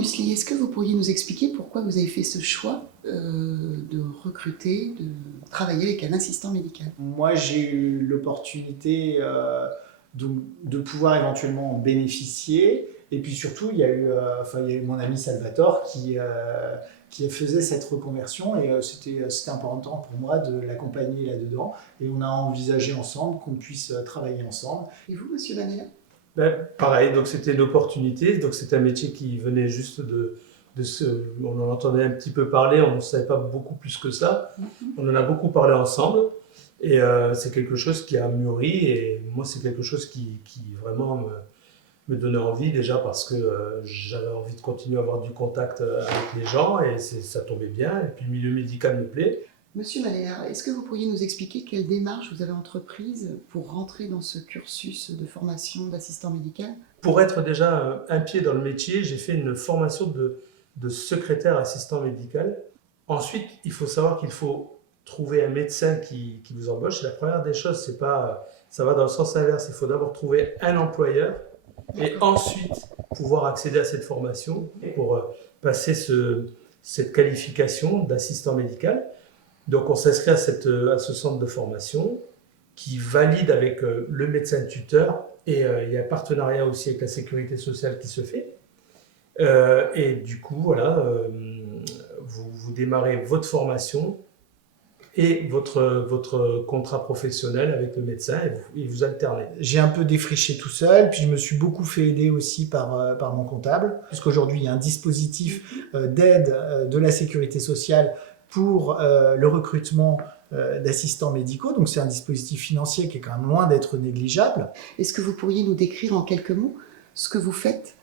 Nussli, est-ce que vous pourriez nous expliquer pourquoi vous avez fait ce choix de recruter, de travailler avec un assistant médical? Moi, j'ai eu l'opportunité de pouvoir éventuellement en bénéficier. Et puis surtout, il y a eu mon ami Salvatore qui faisait cette reconversion. Et c'était important pour moi de l'accompagner là-dedans. Et on a envisagé ensemble qu'on puisse travailler ensemble. Et vous, monsieur Vanella? Pareil, donc c'était une opportunité. Donc c'était un métier qui venait juste on en entendait un petit peu parler, on ne savait pas beaucoup plus que ça. On en a beaucoup parlé ensemble. Et c'est quelque chose qui a mûri. Et moi, c'est quelque chose qui vraiment me donnait envie, déjà parce que j'avais envie de continuer à avoir du contact avec les gens. Et ça tombait bien. Et puis le milieu médical me plaît. Monsieur Malher, est-ce que vous pourriez nous expliquer quelle démarche vous avez entreprise pour rentrer dans ce cursus de formation d'assistant médical? Pour être déjà un pied dans le métier, j'ai fait une formation de secrétaire assistant médical. Ensuite, il faut savoir qu'il faut trouver un médecin qui vous embauche. La première des choses, c'est pas, ça va dans le sens inverse. Il faut d'abord trouver un employeur et ensuite pouvoir accéder à cette formation pour passer cette qualification d'assistant médical. Donc on s'inscrit à ce centre de formation qui valide avec le médecin tuteur et il y a un partenariat aussi avec la sécurité sociale qui se fait. Et du coup, voilà, vous démarrez votre formation et votre contrat professionnel avec le médecin et vous alternez. J'ai un peu défriché tout seul, puis je me suis beaucoup fait aider aussi par mon comptable, puisqu'aujourd'hui il y a un dispositif d'aide de la sécurité sociale pour le recrutement d'assistants médicaux. Donc c'est un dispositif financier qui est quand même loin d'être négligeable. Est-ce que vous pourriez nous décrire en quelques mots ce que vous faites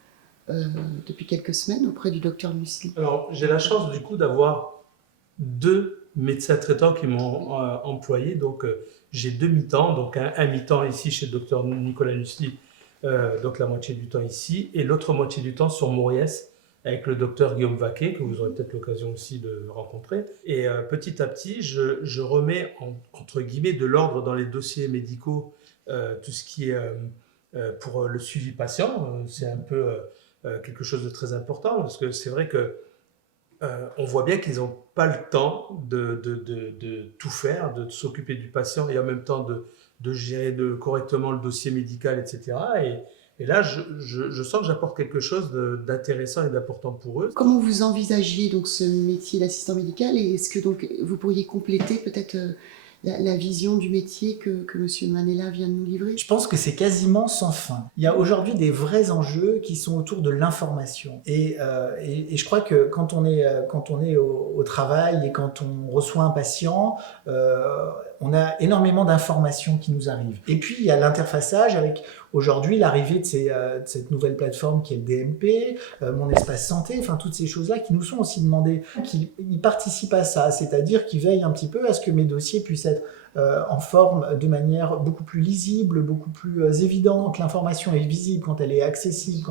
depuis quelques semaines auprès du docteur Nussli? Alors j'ai la chance du coup d'avoir 2 médecins traitants qui m'ont employé. Donc j'ai 2 mi-temps, donc un mi-temps ici chez le docteur Nicolas Nussli, donc la moitié du temps ici, et l'autre moitié du temps sur Mauriès, avec le docteur Guillaume Vaquet, que vous aurez peut-être l'occasion aussi de rencontrer. Et petit à petit, je remets, entre guillemets, de l'ordre dans les dossiers médicaux, tout ce qui est pour le suivi patient. C'est un peu quelque chose de très important, parce que c'est vrai que on voit bien qu'ils n'ont pas le temps de tout faire, de s'occuper du patient et en même temps de gérer correctement le dossier médical, etc. Et là, je sens que j'apporte quelque chose d'intéressant et d'important pour eux. Comment vous envisagiez donc ce métier d'assistant médical et est-ce que donc vous pourriez compléter peut-être la vision du métier que M. Manella vient de nous livrer? Je pense que c'est quasiment sans fin. Il y a aujourd'hui des vrais enjeux qui sont autour de l'information. Et je crois que quand on est au travail et quand on reçoit un patient, on a énormément d'informations qui nous arrivent. Et puis il y a l'interfaçage avec aujourd'hui l'arrivée de cette nouvelle plateforme qui est le DMP, Mon Espace Santé, enfin toutes ces choses-là qui nous sont aussi demandées, qui participent à ça, c'est-à-dire qui veillent un petit peu à ce que mes dossiers puissent être en forme de manière beaucoup plus lisible, beaucoup plus évidente. L'information est visible quand elle est accessible.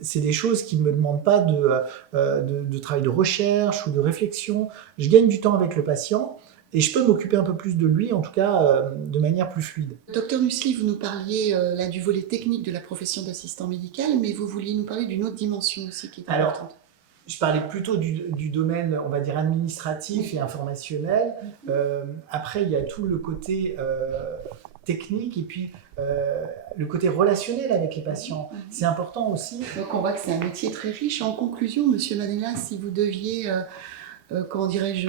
C'est des choses qui ne me demandent pas de travail de recherche ou de réflexion. Je gagne du temps avec le patient et je peux m'occuper un peu plus de lui, en tout cas de manière plus fluide. Docteur Nussli, vous nous parliez là du volet technique de la profession d'assistant médical, mais vous vouliez nous parler d'une autre dimension aussi qui est importante. Je parlais plutôt du domaine, on va dire, administratif et informationnel. Après, il y a tout le côté technique et puis le côté relationnel avec les patients. C'est important aussi. Donc on voit que c'est un métier très riche. En conclusion, Monsieur Manella, si vous deviez, comment dirais-je,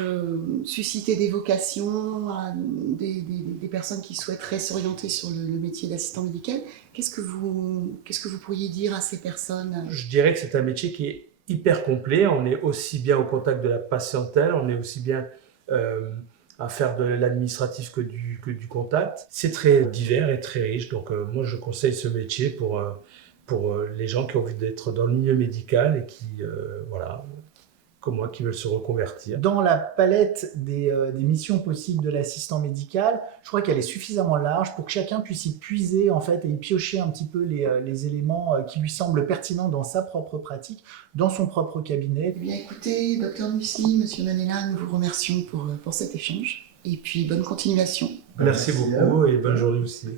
susciter des vocations à des personnes qui souhaiteraient s'orienter sur le métier d'assistant médical, qu'est-ce que vous pourriez dire à ces personnes? Je dirais que c'est un métier qui est hyper complet. On est aussi bien au contact de la patientèle, on est aussi bien à faire de l'administratif que du contact. C'est très divers et très riche. Donc moi, je conseille ce métier pour les gens qui ont envie d'être dans le milieu médical et qui, voilà, comme moi, qui veulent se reconvertir. Dans la palette des missions possibles de l'assistant médical, je crois qu'elle est suffisamment large pour que chacun puisse y puiser en fait, et y piocher un petit peu les éléments qui lui semblent pertinents dans sa propre pratique, dans son propre cabinet. Eh bien écoutez, docteur Nussli, Monsieur Manella, nous vous remercions pour cet échange et puis bonne continuation. Merci beaucoup et bonne journée aussi.